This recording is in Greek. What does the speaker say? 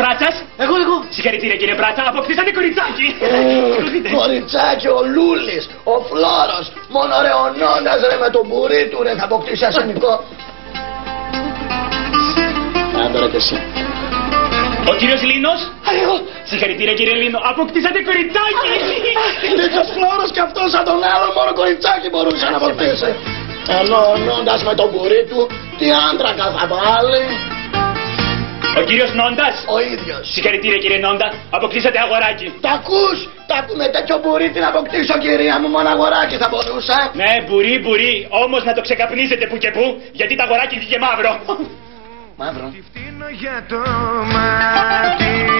Πράτσας. Εγώ. Συγχαρητήρια κύριε Πράτσα, αποκτήσατε κοριτσάκι. Κοριτσάκι, ο Λούλης, ο Φλόρος, μόνο ρε ο Νόντας ρε με τον μπουρί του ρε θα αποκτήσει ασενικό. Άντε ρε και εσύ. Ο κύριος Λίνος. Εγώ. Συγχαρητήρια κύριε Λίνο, αποκτήσατε κοριτσάκι. Τέτοιος Φλόρος κι αυτός σαν τον άλλο μόνο κοριτσάκι μπορούσε να αποκτήσει. Ενώ ο Νόντας με τον μπουρί του, τι άντρακα θα βάλει. Ο κύριος Νόντας. Ο ίδιος. Συγχαρητήρια κύριε Νόντα, αποκτήσατε αγοράκι. Τα ακούς, με τέτοιο μπουρί τι να αποκτήσω κυρία μου, μόνο αγοράκι θα μπορούσα. Ναι, μπουρί, όμως να το ξεκαπνίζετε που και που, γιατί το αγοράκι βγήκε μαύρο. Μαύρο. Τη φτύνω για το μάτι.